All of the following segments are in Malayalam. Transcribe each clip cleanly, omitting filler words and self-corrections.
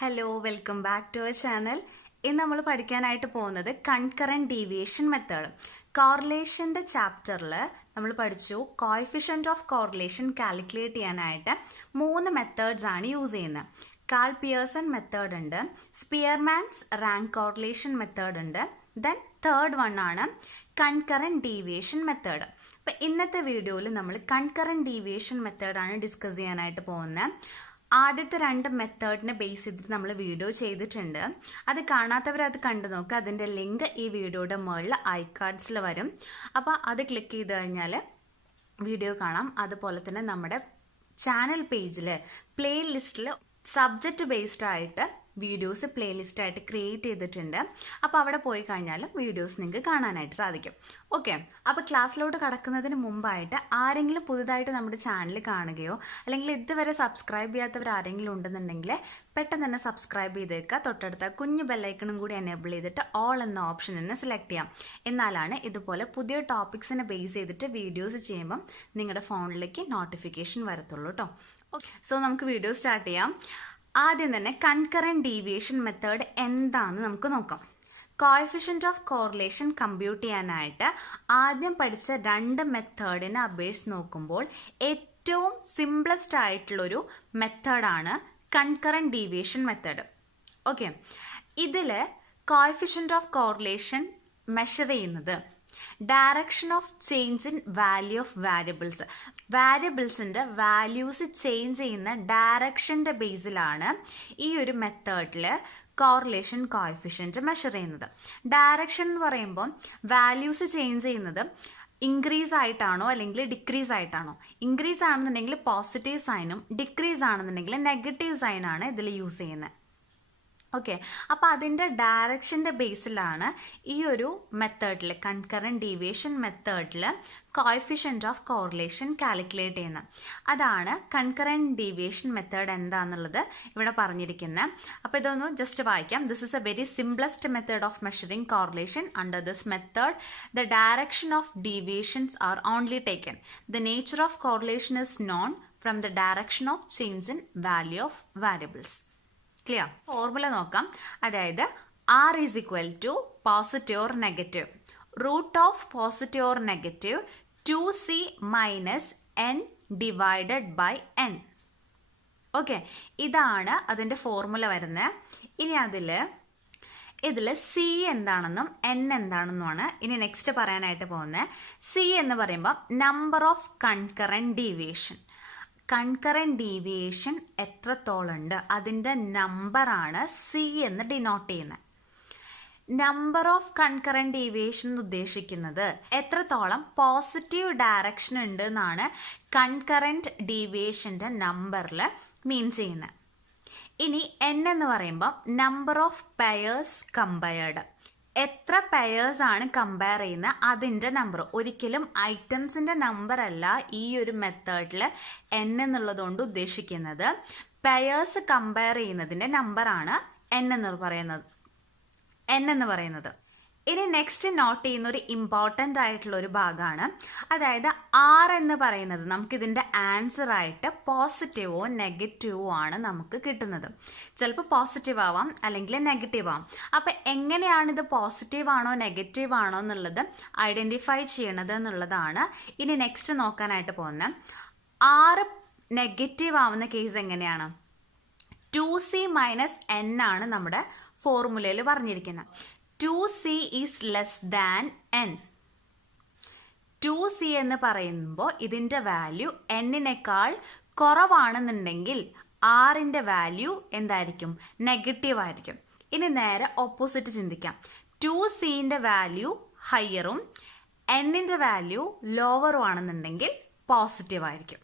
Hello welcome back to our channel. ഇന്ന് നമ്മൾ പഠിക്കാനായിട്ട് പോകുന്നത് കൺകറന്റ് ഡീവിയേഷൻ മെത്തേഡ്. കോറിലേഷൻ്റെ ചാപ്റ്ററിൽ നമ്മൾ പഠിച്ചു കോഎഫിഷ്യന്റ് ഓഫ് കോറിലേഷൻ കാൽക്കുലേറ്റ് ചെയ്യാനായിട്ട് 3 മെത്തേഡ്സ് ആണ് യൂസ് ചെയ്യുന്നത്. കാൾ പിയേഴ്സൺ മെത്തേഡ് ഉണ്ട്, സ്പിയർമാൻസ് റാങ്ക് കോറിലേഷൻ മെത്തേഡ് ഉണ്ട്, ദെൻ തേർഡ് വൺ ആണ് കൺകറന്റ് ഡീവിയേഷൻ മെത്തേഡ്. അപ്പം ഇന്നത്തെ വീഡിയോയിൽ നമ്മൾ കൺകറന്റ് ഡീവിയേഷൻ മെത്തേഡാണ് ഡിസ്കസ് ചെയ്യാനായിട്ട് പോകുന്നത്. ആദ്യത്തെ 2 മെത്തേഡിനെ ബേസ് ചെയ്തിട്ട് നമ്മൾ വീഡിയോ ചെയ്തിട്ടുണ്ട്. അത് കാണാത്തവരത് കണ്ടു നോക്കുക. അതിൻ്റെ ലിങ്ക് ഈ വീഡിയോയുടെ മുകളിൽ ഐകാർഡ്സിൽ വരും. അപ്പോൾ അത് ക്ലിക്ക് ചെയ്ത് കഴിഞ്ഞാൽ വീഡിയോ കാണാം. അതുപോലെ തന്നെ നമ്മുടെ ചാനൽ പേജിൽ പ്ലേലിസ്റ്റിൽ സബ്ജക്റ്റ് ബേസ്ഡ് ആയിട്ട് വീഡിയോസ് പ്ലേലിസ്റ്റ് ആയിട്ട് ക്രിയേറ്റ് ചെയ്തിട്ടുണ്ട്. അപ്പോൾ അവിടെ പോയി കഴിഞ്ഞാലും വീഡിയോസ് നിങ്ങൾക്ക് കാണാനായിട്ട് സാധിക്കും. ഓക്കെ, അപ്പോൾ ക്ലാസ്സിലോട്ട് കടക്കുന്നതിന് മുമ്പായിട്ട് ആരെങ്കിലും പുതുതായിട്ട് നമ്മുടെ ചാനൽ കാണുകയോ അല്ലെങ്കിൽ ഇതുവരെ സബ്സ്ക്രൈബ് ചെയ്യാത്തവർ ആരെങ്കിലും ഉണ്ടെന്നുണ്ടെങ്കിൽ പെട്ടെന്ന് തന്നെ സബ്സ്ക്രൈബ് ചെയ്തേക്കുക. തൊട്ടടുത്ത കുഞ്ഞു ബെല്ലൈക്കണും കൂടി എനേബിൾ ചെയ്തിട്ട് ഓൾ എന്ന ഓപ്ഷൻ തന്നെ സെലക്ട് ചെയ്യാം. എന്നാലാണ് ഇതുപോലെ പുതിയ ടോപ്പിക്സിനെ ബേസ് ചെയ്തിട്ട് വീഡിയോസ് ചെയ്യുമ്പം നിങ്ങളുടെ ഫോണിലേക്ക് നോട്ടിഫിക്കേഷൻ വരത്തുള്ളൂ കേട്ടോ. ഓക്കെ, സോ നമുക്ക് വീഡിയോ സ്റ്റാർട്ട് ചെയ്യാം. ആദ്യം തന്നെ കൺകറന്റ് ഡീവിയേഷൻ മെത്തേഡ് എന്താണെന്ന് നമുക്ക് നോക്കാം. കോഎഫിഷ്യന്റ് ഓഫ് കോറിലേഷൻ കമ്പ്യൂട്ട് ചെയ്യാനായിട്ട് ആദ്യം പഠിച്ച 2 മെത്തേഡിനെ അപേക്ഷിച്ച് നോക്കുമ്പോൾ ഏറ്റവും സിംപ്ലസ്റ്റ് ആയിട്ടുള്ളൊരു മെത്തേഡാണ് കൺകറന്റ് ഡീവിയേഷൻ മെത്തേഡ്. ഓക്കെ, ഇതിൽ കോഎഫിഷ്യന്റ് ഓഫ് കോറിലേഷൻ മെഷർ ചെയ്യുന്നത് direction of change in value of വാരിയബിൾസിന്റെ വാല്യൂസ് ചേഞ്ച് ചെയ്യുന്ന ഡയറക്ഷന്റെ ബേസിലാണ് ഈ ഒരു മെത്തേഡിൽ കോറിലേഷൻ കോഎഫിഷ്യന്റ് മെഷർ ചെയ്യുന്നത്. ഡയറക്ഷൻ എന്ന് പറയുമ്പോൾ വാല്യൂസ് ചേഞ്ച് ചെയ്യുന്നത് ഇൻക്രീസ് ആയിട്ടാണോ അല്ലെങ്കിൽ ഡിക്രീസ് ആയിട്ടാണോ? ഇൻക്രീസ് ആണെന്നുണ്ടെങ്കിൽ പോസിറ്റീവ് സൈനും ഡിക്രീസ് ആണെന്നുണ്ടെങ്കിൽ നെഗറ്റീവ് സൈനാണ് ഇതിൽ യൂസ് ചെയ്യുന്നത്. ഓക്കെ, അപ്പോൾ അതിൻ്റെ ഡയറക്ഷൻ്റെ ബേസിലാണ് ഈ ഒരു മെത്തേഡിൽ കൺകറന്റ് ഡീവിയേഷൻ മെത്തേഡിൽ കോഎഫിഷ്യന്റ് ഓഫ് കോറിലേഷൻ കാൽക്കുലേറ്റ് ചെയ്യുന്നത്. അതാണ് കൺകറന്റ് ഡീവിയേഷൻ മെത്തേഡ് എന്താണെന്നുള്ളത് ഇവിടെ പറഞ്ഞിരിക്കുന്നത്. അപ്പോൾ ഇതൊന്ന് ജസ്റ്റ് വായിക്കാം. This is a very simplest method of measuring correlation. Under this method the direction of deviations are only taken. The nature of correlation is known from the direction of change in value of variables. Clear? Formula നോക്കാം. അതായത് R is equal to positive or negative root of positive or negative 2C minus N divided by N. Okay, ഇതാണ് അതിൻ്റെ ഫോർമുല വരുന്നത്. ഇനി ഇതിൽ C എന്താണെന്നും N എന്താണെന്നുമാണ് ഇനി നെക്സ്റ്റ് പറയാനായിട്ട് പോകുന്നത്. C എന്ന് പറയുമ്പോൾ number of concurrent deviation. Concurrent deviation എത്രത്തോളുണ്ട് അതിൻ്റെ നമ്പറാണ് C എന്ന് ഡിനോട്ട് ചെയ്യുന്നത്. നമ്പർ ഓഫ് കൺകറന്റ് ഡീവിയേഷൻ എന്ന് ഉദ്ദേശിക്കുന്നത് എത്രത്തോളം പോസിറ്റീവ് ഡയറക്ഷൻ ഉണ്ട് എന്നാണ് കൺകറന്റ് ഡീവിയേഷൻ്റെ നമ്പറിൽ മീൻ ചെയ്യുന്നത്. ഇനി N എന്ന് പറയുമ്പോൾ നമ്പർ ഓഫ് പെയേഴ്സ് കമ്പയർഡ്. എത്ര പെയേഴ്സ് ആണ് കമ്പയർ ചെയ്യുന്നത് അതിൻ്റെ നമ്പർ. ഒരിക്കലും ഐറ്റംസിൻ്റെ നമ്പർ അല്ല ഈ ഒരു മെത്തേഡിൽ N എന്നുള്ളതുകൊണ്ട് ഉദ്ദേശിക്കുന്നത്. പെയേഴ്സ് കമ്പയർ ചെയ്യുന്നതിൻ്റെ നമ്പറാണ് N എന്ന് പറയുന്നത്. ഇനി നെക്സ്റ്റ് നോട്ട് ചെയ്യുന്ന ഒരു ഇമ്പോർട്ടൻ്റ് ആയിട്ടുള്ള ഒരു ഭാഗമാണ്. അതായത് R എന്ന് പറയുന്നത് നമുക്കിതിൻ്റെ ആൻസർ ആയിട്ട് പോസിറ്റീവോ നെഗറ്റീവോ ആണ് നമുക്ക് കിട്ടുന്നത്. ചിലപ്പോൾ പോസിറ്റീവ് ആവാം അല്ലെങ്കിൽ നെഗറ്റീവ് ആവാം. അപ്പം എങ്ങനെയാണ് ഇത് പോസിറ്റീവ് ആണോ നെഗറ്റീവ് ആണോ എന്നുള്ളത് ഐഡൻറ്റിഫൈ ചെയ്യണത് എന്നുള്ളതാണ് ഇനി നെക്സ്റ്റ് നോക്കാനായിട്ട് പോകുന്നത്. R നെഗറ്റീവ് ആവുന്ന കേസ് എങ്ങനെയാണ്? 2C മൈനസ് N ആണ് നമ്മുടെ ഫോർമുലയിൽ പറഞ്ഞിരിക്കുന്നത്. 2C is less than N. 2C എന്ന് പറയുമ്പോൾ ഇതിൻ്റെ വാല്യൂ Nനേക്കാൾ കുറവാണെന്നുണ്ടെങ്കിൽ Rൻ്റെ വാല്യൂ എന്തായിരിക്കും? നെഗറ്റീവ് ആയിരിക്കും. ഇനി നേരെ ഓപ്പോസിറ്റ് ചിന്തിക്കാം. 2Cൻ്റെ വാല്യൂ ഹയറും Nൻ്റെ വാല്യൂ ലോവറും ആണെന്നുണ്ടെങ്കിൽ പോസിറ്റീവ് ആയിരിക്കും.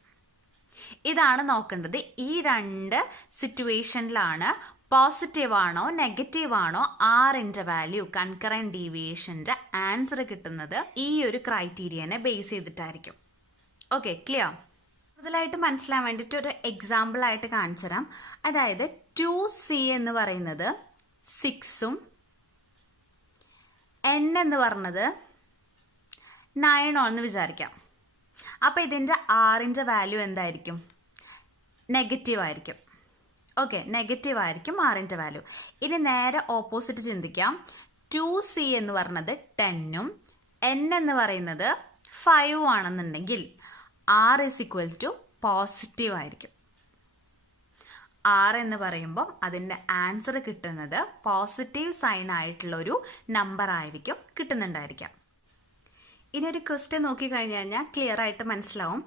ഇതാണ് നോക്കേണ്ടത്. ഈ 2 സിറ്റുവേഷനിലാണ് പോസിറ്റീവ് ആണോ നെഗറ്റീവ് ആണോ Rൻ്റെ വാല്യൂ കൺകറന്റ് ഡീവിയേഷൻ്റെ ആൻസർ കിട്ടുന്നത് ഈ ഒരു ക്രൈറ്റീരിയനെ ബേസ് ചെയ്തിട്ടായിരിക്കും. Okay, clear? കൂടുതലായിട്ട് മനസ്സിലാൻ വേണ്ടിയിട്ട് ഒരു എക്സാമ്പിൾ ആയിട്ട് കാണിച്ചു തരാം. അതായത് 2C എന്ന് പറയുന്നത് 6ഉം N എന്ന് പറഞ്ഞത് 9 എന്ന് വിചാരിക്കാം. അപ്പോൾ ഇതിൻ്റെ Rൻ്റെ വാല്യൂ എന്തായിരിക്കും? നെഗറ്റീവ് ആയിരിക്കും. ഓക്കെ, നെഗറ്റീവ് ആയിരിക്കും ആറിൻ്റെ വാല്യൂ. ഇനി നേരെ ഓപ്പോസിറ്റ് ചിന്തിക്കാം. 2c എന്ന് പറഞ്ഞത് 10ഉം n എന്ന് പറയുന്നത് 5 ആണെന്നുണ്ടെങ്കിൽ r = പോസിറ്റീവ് ആയിരിക്കും. r എന്ന് പറയുമ്പോൾ അതിൻ്റെ ആൻസർ കിട്ടുന്നത് പോസിറ്റീവ് സൈൻ ആയിട്ടുള്ള ഒരു നമ്പർ ആയിരിക്കും കിട്ടുന്നുണ്ടായിരിക്കാം. ഇനി ഒരു ക്വസ്റ്റ്യൻ നോക്കിക്കഴിഞ്ഞു കഴിഞ്ഞാൽ ക്ലിയർ ആയിട്ട് മനസ്സിലാവും.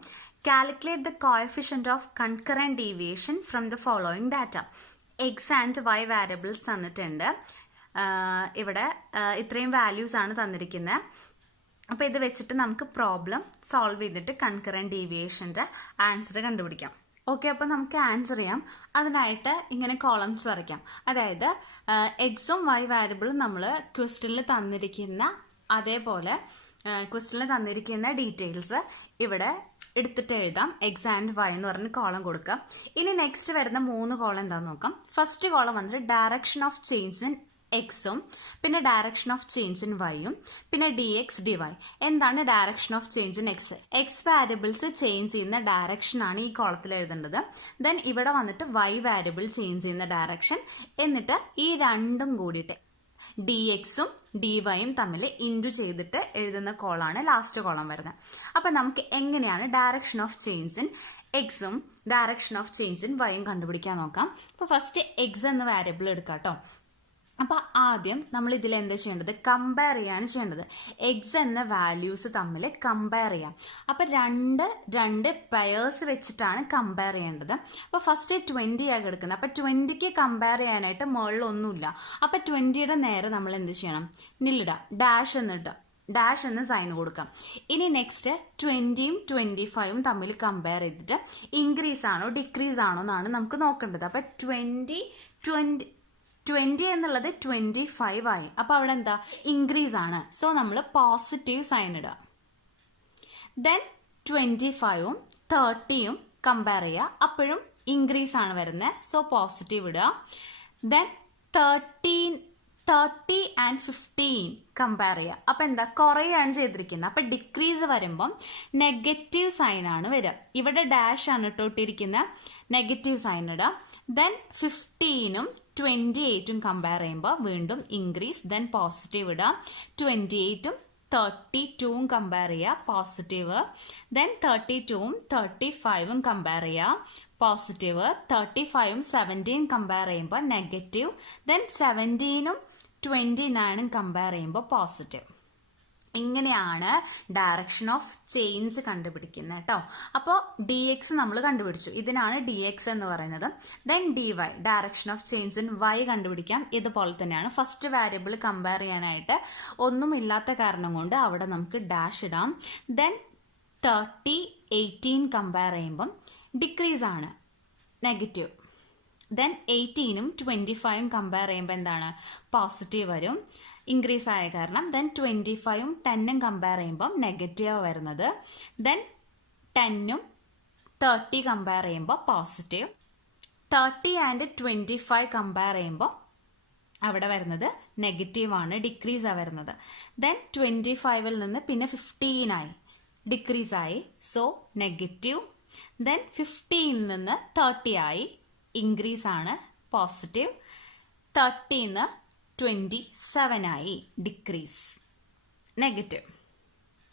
Calculate the coefficient of concurrent deviation from the following data. X and y variables തന്നിട്ടുണ്ട്. ഇവിടെ ഇത്രയും വാല്യൂസ് ആണ് തന്നിരിക്കുന്നത്. അപ്പോൾ ഇത് വെച്ചിട്ട് നമുക്ക് പ്രോബ്ലം സോൾവ് ചെയ്തിട്ട് കൺകറന്റ് ഡീവിയേഷൻ്റെ ആൻസർ കണ്ടുപിടിക്കാം. ഓക്കെ, അപ്പോൾ നമുക്ക് ആൻസർ ചെയ്യാം. അതിനായിട്ട് ഇങ്ങനെ കോളംസ് വരയ്ക്കാം. അതായത് എക്സും വൈ വാരിയബിളും നമ്മൾ ക്വസ്റ്റ്യനിൽ തന്നിരിക്കുന്ന അതേപോലെ ക്വസ്റ്റ്യനിൽ തന്നിരിക്കുന്ന ഡീറ്റെയിൽസ് ഇവിടെ എടുത്തിട്ട് എഴുതാം. എക്സ് ആൻഡ് വൈ എന്ന് പറഞ്ഞ് കോളം കൊടുക്കാം. ഇനി നെക്സ്റ്റ് വരുന്ന 3 കോളം എന്താണെന്ന് നോക്കാം. ഫസ്റ്റ് കോളം വന്നിട്ട് ഡയറക്ഷൻ ഓഫ് ചേഞ്ച് ഇൻ എക്സും പിന്നെ ഡയറക്ഷൻ ഓഫ് ചേഞ്ച് ഇൻ വൈയും പിന്നെ ഡി എക്സ് ഡി വൈ. എന്താണ് direction of change in X? X variables change ചെയ്യുന്ന ഡയറക്ഷൻ ആണ് ഈ കോളത്തിൽ എഴുതേണ്ടത്. ദെൻ ഇവിടെ വന്നിട്ട് വൈ വാരിയബിൾ ചേഞ്ച് ചെയ്യുന്ന ഡയറക്ഷൻ. എന്നിട്ട് ഈ രണ്ടും കൂടിയിട്ട് ഡി എക്സും ഡി വൈയും തമ്മിൽ ഇൻറ്റു ചെയ്തിട്ട് എഴുതുന്ന കോളാണ് ലാസ്റ്റ് കോളം വരുന്നത്. അപ്പം നമുക്ക് എങ്ങനെയാണ് ഡയറക്ഷൻ ഓഫ് ചേഞ്ച് ഇൻ എക്സും ഡയറക്ഷൻ ഓഫ് ചേഞ്ച് ഇൻ വൈയും കണ്ടുപിടിക്കാൻ നോക്കാം. അപ്പോൾ ഫസ്റ്റ് എക്സ് എന്ന വാരിയബിൾ എടുക്കാം കേട്ടോ. അപ്പോൾ ആദ്യം നമ്മൾ ഇതിൽ എന്താ ചെയ്യേണ്ടത്? കമ്പയർ ചെയ്യാണ് ചെയ്യേണ്ടത്. എക്സ് എന്ന വാല്യൂസ് തമ്മിൽ കമ്പയർ ചെയ്യാം. അപ്പോൾ രണ്ട് പെയേഴ്സ് വെച്ചിട്ടാണ് കമ്പയർ ചെയ്യേണ്ടത്. അപ്പോൾ ഫസ്റ്റ് 20 ആണ് എടുക്കുന്നത്. അപ്പോൾ 20ക്ക് കമ്പയർ ചെയ്യാനായിട്ട് മുകളിലൊന്നുമില്ല. അപ്പോൾ 20യുടെ നേരെ നമ്മൾ എന്ത് ചെയ്യണം? നില്ലിടുക, ഡാഷ് എന്ന് സൈൻ കൊടുക്കാം. ഇനി നെക്സ്റ്റ് 20ഉം 25ഉം തമ്മിൽ കമ്പയർ ചെയ്തിട്ട് ഇൻക്രീസ് ആണോ ഡിക്രീസ് ആണോ എന്നാണ് നമുക്ക് നോക്കേണ്ടത്. അപ്പോൾ 20 എന്നുള്ളത് 25 ആയി. അപ്പോൾ അവിടെ എന്താ? ഇൻക്രീസ് ആണ്. സോ നമ്മൾ പോസിറ്റീവ് സൈൻ ഇടുക. ദെൻ 25ഉം 30ഉം കമ്പയർ ചെയ്യുക. അപ്പോഴും ഇൻക്രീസ് ആണ് വരുന്നത്. സോ പോസിറ്റീവ് ഇടുക. ദെൻ 30 ആൻഡ് 15 കമ്പയർ ചെയ്യുക. അപ്പോൾ എന്താ? കുറയാണ് ചെയ്തിരിക്കുന്നത്. അപ്പോൾ ഡിക്രീസ് വരുമ്പം നെഗറ്റീവ് സൈൻ ആണ് വരിക. ഇവിടെ ഡാഷ് ആണ് ഇട്ടിരിക്കുന്നത്. നെഗറ്റീവ് സൈൻ ഇടുക. ദെൻ 15ഉം 28ഉം കമ്പയർ ചെയ്യുമ്പോൾ വീണ്ടും ഇൻക്രീസ്. ദെൻ പോസിറ്റീവ് ഇടുക. 28ഉം 32ഉം കമ്പയർ ചെയ്യുക, പോസിറ്റീവ്. ദെൻ 32ഉം 35ഉം കമ്പയർ ചെയ്യുക, പോസിറ്റീവ്. 35ഉം 17 കമ്പയർ ചെയ്യുമ്പോൾ നെഗറ്റീവ്. ദെൻ 17ഉം 29ഉം കമ്പയർ ചെയ്യുമ്പോൾ പോസിറ്റീവ്. ഇങ്ങനെയാണ് ഡയറക്ഷൻ ഓഫ് ചേഞ്ച് കണ്ടുപിടിക്കുന്നത് കേട്ടോ. അപ്പോൾ ഡി എക്സ് നമ്മൾ കണ്ടുപിടിച്ചു. ഇതിനാണ് ഡി എക്സ് എന്ന് പറയുന്നത്. Then D Y, direction of change in Y കണ്ടുപിടിക്കാം. ഇതുപോലെ തന്നെയാണ്. ഫസ്റ്റ് വാരിയബിൾ കമ്പയർ ചെയ്യാനായിട്ട് ഒന്നുമില്ലാത്ത കാരണം കൊണ്ട് അവിടെ നമുക്ക് ഡാഷ് ഇടാം. ദെൻ 30, 18 കമ്പയർ ചെയ്യുമ്പം ഡിക്രീസ് ആണ്, നെഗറ്റീവ്. ദെൻ 18ഉം 25ഉം കമ്പയർ ചെയ്യുമ്പോൾ എന്താണ്? പോസിറ്റീവ് വരും, ഇൻക്രീസ് ആയ കാരണം. ദെൻ 25ഉം 10ഉം കമ്പയർ ചെയ്യുമ്പം നെഗറ്റീവ് വരുന്നത്. ദെൻ 10ഉം 30 കമ്പയർ ചെയ്യുമ്പോൾ പോസിറ്റീവ്. 30 ആൻഡ് 25 കമ്പയർ ചെയ്യുമ്പോൾ അവിടെ വരുന്നത് നെഗറ്റീവ് ആണ്, ഡിക്രീസ് ആണ് വരുന്നത്. ദെൻ 25ൽ നിന്ന് പിന്നെ 15 ആയി, ഡിക്രീസ് ആയി, സോ നെഗറ്റീവ്. ദെൻ 15ൽ നിന്ന് 30 ആയി, ഇൻക്രീസ് ആണ്, പോസിറ്റീവ്. 30ന്ന് 27 ആയി, ഡിക്രീസ്, നെഗറ്റീവ്.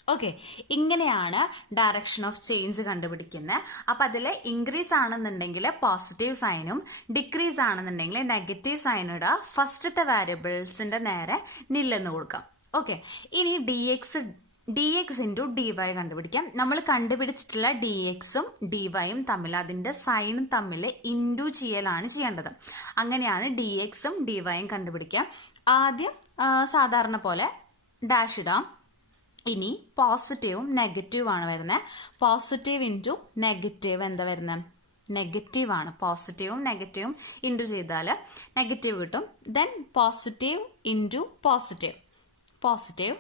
ഓക്കെ, ഇങ്ങനെയാണ് ഡയറക്ഷൻ ഓഫ് ചേഞ്ച് കണ്ടുപിടിക്കുന്നത്. അപ്പം അതിൽ ഇൻക്രീസ് ആണെന്നുണ്ടെങ്കിൽ പോസിറ്റീവ് സൈനും ഡിക്രീസ് ആണെന്നുണ്ടെങ്കിൽ നെഗറ്റീവ് സൈനും ഇടുക. ഫസ്റ്റത്തെ വാരിയബിൾസിന്റെ നേരെ നില്ലെന്ന് കൊടുക്കാം. ഓക്കെ, ഇനി D X into D Y കണ്ടുപിടിക്കാം. നമ്മൾ കണ്ടുപിടിച്ചിട്ടുള്ള ഡി എക്സും ഡി വൈയും തമ്മിൽ അതിൻ്റെ സൈനും തമ്മിൽ ഇൻറ്റു ചെയ്യലാണ് ചെയ്യേണ്ടത്. അങ്ങനെയാണ് ഡി എക്സും ഡി വൈയും കണ്ടുപിടിക്കാം. ആദ്യം സാധാരണ പോലെ ഡാഷ് ഇടാം. ഇനി പോസിറ്റീവും നെഗറ്റീവ് ആണ് വരുന്നത്. പോസിറ്റീവ് ഇൻറ്റു നെഗറ്റീവ് എന്താ വരുന്നത്? നെഗറ്റീവ് ആണ്. പോസിറ്റീവും നെഗറ്റീവും ഇൻറ്റു ചെയ്താൽ നെഗറ്റീവ് കിട്ടും. Then positive into positive, positive.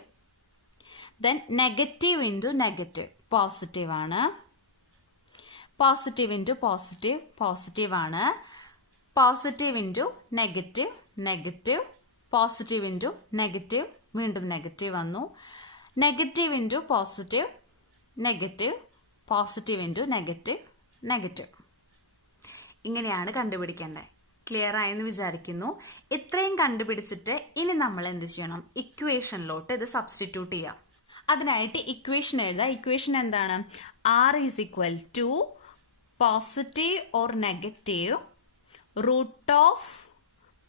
Then negative into negative, positive ആണ്. പോസിറ്റീവ് ഇൻറ്റു പോസിറ്റീവ്, പോസിറ്റീവ് ആണ്. Positive into negative, negative. Positive into negative, വീണ്ടും നെഗറ്റീവ് വന്നു. Negative into positive, negative. Positive into negative, negative. ഇങ്ങനെയാണ് കണ്ടുപിടിക്കേണ്ടത്. ക്ലിയർ ആയെന്ന് വിചാരിക്കുന്നു. ഇത്രയും കണ്ടുപിടിച്ചിട്ട് ഇനി നമ്മൾ എന്ത് ചെയ്യണം? ഇക്വേഷനിലോട്ട് ഇത് സബ്സ്റ്റിറ്റ്യൂട്ട് ചെയ്യാം. അതിനായിട്ട് ഇക്വേഷൻ എഴുതാം. ഇക്വേഷൻ എന്താണ്? R is equal to positive or negative root of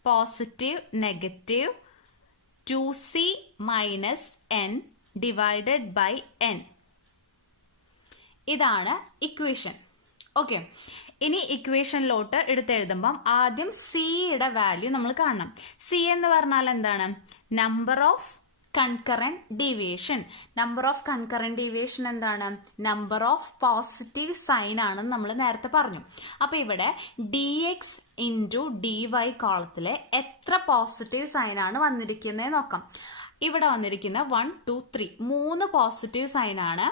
positive negative 2c minus n divided by n. ഇതാണ് ഇക്വേഷൻ. ഓക്കെ, ഇനി ഇക്വേഷനിലോട്ട് എടുത്തെഴുതുമ്പം ആദ്യം സിയുടെ വാല്യൂ നമ്മൾ കാണണം. സി എന്ന് പറഞ്ഞാൽ എന്താണ്? Number of concurrent deviation. Number of concurrent deviation എന്താണ്? നമ്പർ ഓഫ് പോസിറ്റീവ് സൈൻ ആണെന്ന് നമ്മൾ നേരത്തെ പറഞ്ഞു. അപ്പൊ ഇവിടെ dx ഇൻറ്റു dy കോളത്തില് എത്ര പോസിറ്റീവ് സൈൻ ആണ് വന്നിരിക്കുന്നത് നോക്കാം. ഇവിടെ വന്നിരിക്കുന്ന 1 2 3 3 പോസിറ്റീവ് സൈൻ ആണ്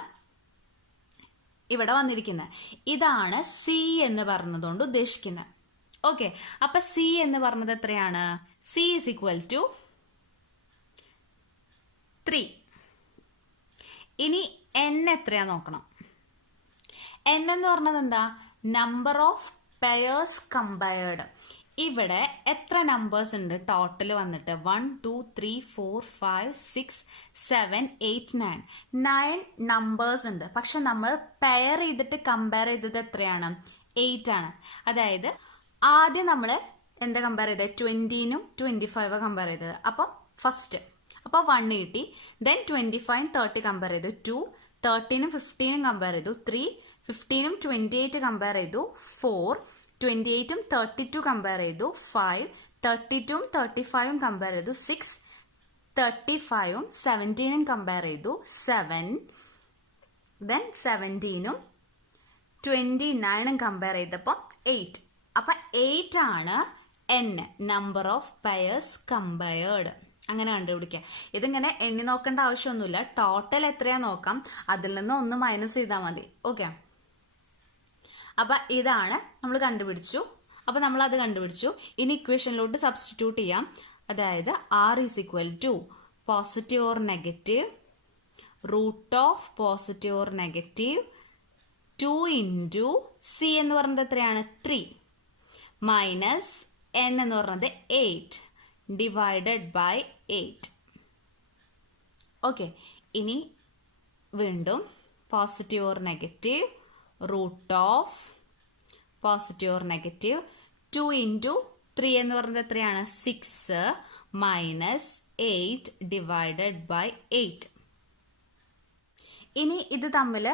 ഇവിടെ വന്നിരിക്കുന്നത്. ഇതാണ് സി എന്ന് പറഞ്ഞതുകൊണ്ട് ഉദ്ദേശിക്കുന്നത്. ഓക്കെ, അപ്പൊ സി എന്ന് പറഞ്ഞത് എത്രയാണ്? C is equal to 3. ഇനി n എത്രയാ നോക്കണം. n എന്ന് പറഞ്ഞത് എന്താ? Number of pairs compared. ഇവിടെ എത്ര നമ്പേഴ്സ് ഉണ്ട് ടോട്ടൽ വന്നിട്ട്? 1 2 3 4 5 6 7 8 9 9 നമ്പേഴ്സ് ഉണ്ട്. പക്ഷെ നമ്മൾ പെയർ ചെയ്തിട്ട് കമ്പയർ ചെയ്തത് എത്രയാണ്? 8 ആണ്. അതായത് ആദ്യം നമ്മൾ എന്താ കമ്പയർ ചെയ്തത്? 20നും 25 കമ്പയർ ചെയ്തത്. അപ്പം ഫസ്റ്റ് അപ്പോൾ 1 കിട്ടി. ദെൻ 25 30 കമ്പയർ ചെയ്തു. 2 30നും 15നും കമ്പയർ ചെയ്തു. 3 15നും 28 കമ്പയർ ചെയ്തു. 4 28ഉം 32 കമ്പയർ ചെയ്തു. 5 32ഉം 35ഉം കമ്പയർ ചെയ്തു. 6 35ഉം 17ഉം കമ്പയർ ചെയ്തു. 7 ദെൻ 17ഉം 29ഉം കമ്പയർ ചെയ്തപ്പോൾ 8. അപ്പം 8 ആണ് n, number of pairs compared. അങ്ങനെ കണ്ടുപിടിക്കുക. ഇതിങ്ങനെ എണ്ണി നോക്കേണ്ട ആവശ്യമൊന്നുമില്ല. ടോട്ടൽ എത്രയാ നോക്കാം, അതിൽ നിന്ന് ഒന്ന് മൈനസ് ചെയ്താൽ മതി. ഓക്കെ, അപ്പൊ ഇതാണ് നമ്മൾ കണ്ടുപിടിച്ചു. അപ്പൊ നമ്മൾ അത് കണ്ടുപിടിച്ചു. ഇനി ഇക്വേഷനിലോട്ട് സബ്സ്റ്റിറ്റ്യൂട്ട് ചെയ്യാം. അതായത് R is equal to positive or negative root of positive or negative 2 into C എന്ന് പറഞ്ഞത് എത്രയാണ്? 3 മൈനസ് n എന്ന് പറഞ്ഞത് 8 ഡിവൈഡഡ് ബൈ 8. ഓക്കെ, ഇനി വീണ്ടും positive or negative root of positive or negative 2 into 3 എന്ന് പറഞ്ഞത് എത്രയാണ്? 6 മൈനസ് 8 ഡിവൈഡഡ് ബൈ 8. ഇനി ഇത് തമ്മിൽ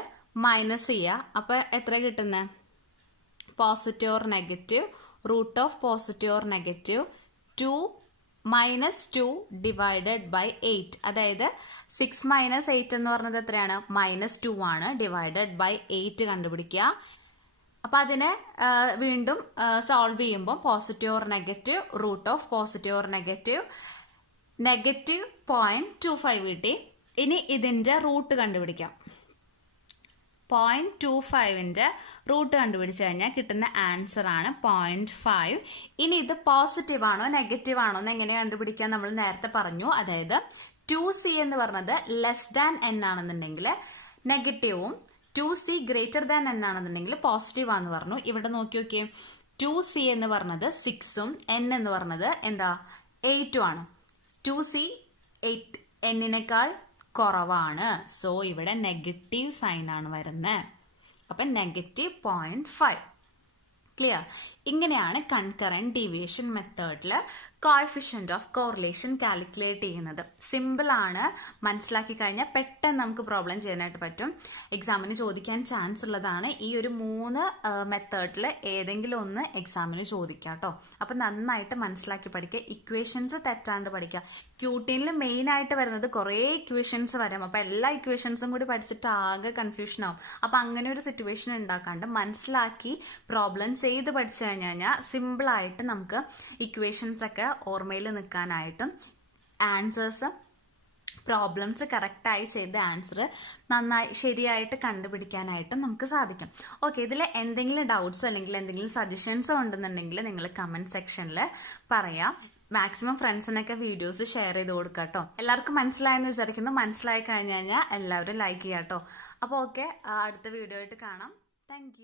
മൈനസ് ചെയ്യുക. അപ്പൊ എത്ര കിട്ടുന്നത്? Positive or negative root of positive or negative 2 minus 2 divided by 8. അതായത് 6 മൈനസ് 8 എന്ന് പറഞ്ഞത് എത്രയാണ്? -2 ആണ്. ഡിവൈഡഡ് ബൈ 8 കണ്ടുപിടിക്കുക. അപ്പൊ അതിനെ വീണ്ടും സോൾവ് ചെയ്യുമ്പോൾ positive or negative root of positive or negative -0.25 കിട്ടി. ഇനി ഇതിന്റെ റൂട്ട് കണ്ടുപിടിക്കാം. 0.25ന്റെ റൂട്ട് കണ്ടുപിടിച്ചു കഴിഞ്ഞാൽ കിട്ടുന്ന ആൻസർ ആണ് 0.5. ഇനി ഇത് പോസിറ്റീവ് ആണോ നെഗറ്റീവ് ആണോ എന്ന് എങ്ങനെ കണ്ടുപിടിക്കാൻ നമ്മൾ നേരത്തെ പറഞ്ഞു. അതായത് 2c എന്ന് പറഞ്ഞത് ലെസ് ദാൻ n ആണെന്നുണ്ടെങ്കിൽ നെഗറ്റീവും 2c ഗ്രേറ്റർ ദാൻ n ആണെന്നുണ്ടെങ്കിൽ പോസിറ്റീവ് ആണെന്ന് പറഞ്ഞു. ഇവിടെ നോക്കി നോക്കിയേ, 2c എന്ന് പറഞ്ഞത് 6ഉം n എന്ന് പറഞ്ഞത് എന്താ 8ഉം ആണ്. 2c 8 n-നേക്കാൾ കുറവാണ്. സോ ഇവിടെ നെഗറ്റീവ് സൈൻ ആണ് വരുന്നത്. അപ്പൊ -0.5. ക്ലിയർ? ഇങ്ങനെയാണ് കൺകറന്റ് ഡീവിയേഷൻ മെത്തേഡിൽ കോഎഫിഷ്യന്റ് ഓഫ് കോറിലേഷൻ കാൽക്കുലേറ്റ് ചെയ്യുന്നത്. സിമ്പിൾ ആണ്, മനസ്സിലാക്കി കഴിഞ്ഞാൽ പെട്ടെന്ന് നമുക്ക് പ്രോബ്ലം ചെയ്യാനായിട്ട് പറ്റും. എക്സാമിന് ചോദിക്കാൻ ചാൻസ് ഉള്ളതാണ്. ഈ ഒരു 3 മെത്തേഡിൽ ഏതെങ്കിലും ഒന്ന് എക്സാമിന് ചോദിക്കാം കേട്ടോ. അപ്പൊ നന്നായിട്ട് മനസ്സിലാക്കി പഠിക്കുക. ഇക്വേഷൻസ് തെറ്റാണ്ട് പഠിക്കുക. ക്യൂട്ടീനിൽ മെയിൻ ആയിട്ട് വരുന്നത് കുറേ ഇക്വേഷൻസ് വരും. അപ്പൊ എല്ലാ ഇക്വേഷൻസും കൂടി പഠിച്ചിട്ട് ആകെ കൺഫ്യൂഷൻ ആവും. അപ്പൊ അങ്ങനെ ഒരു സിറ്റുവേഷൻ ഉണ്ടാക്കാണ്ട് മനസ്സിലാക്കി പ്രോബ്ലം ചെയ്ത് പഠിച്ചു കഴിഞ്ഞാൽ സിമ്പിൾ ആയിട്ട് നമുക്ക് ഇക്വേഷൻസ് ഒക്കെ ഓർമ്മയിൽ നിൽക്കാനായിട്ടും ആൻസേഴ്സ് പ്രോബ്ലംസ് കറക്റ്റായി ചെയ്ത ആൻസർ നന്നായി ശരിയായിട്ട് കണ്ടുപിടിക്കാനായിട്ടും നമുക്ക് സാധിക്കും. ഓക്കെ, ഇതിൽ എന്തെങ്കിലും ഡൗട്ട്സോ അല്ലെങ്കിൽ എന്തെങ്കിലും സജഷൻസോ ഉണ്ടെന്നുണ്ടെങ്കിൽ നിങ്ങൾ കമന്റ് സെക്ഷനിൽ പറയാം. മാക്സിമം ഫ്രണ്ട്സിനൊക്കെ വീഡിയോസ് ഷെയർ ചെയ്ത് കൊടുക്കുക കേട്ടോ. എല്ലാവർക്കും മനസ്സിലായെന്ന് വിചാരിക്കുന്നു. മനസ്സിലായി കഴിഞ്ഞു കഴിഞ്ഞാൽ എല്ലാവരും ലൈക്ക് ചെയ്യാം കേട്ടോ. അപ്പോൾ ഓക്കെ, അടുത്ത വീഡിയോ ആയിട്ട് കാണാം. താങ്ക്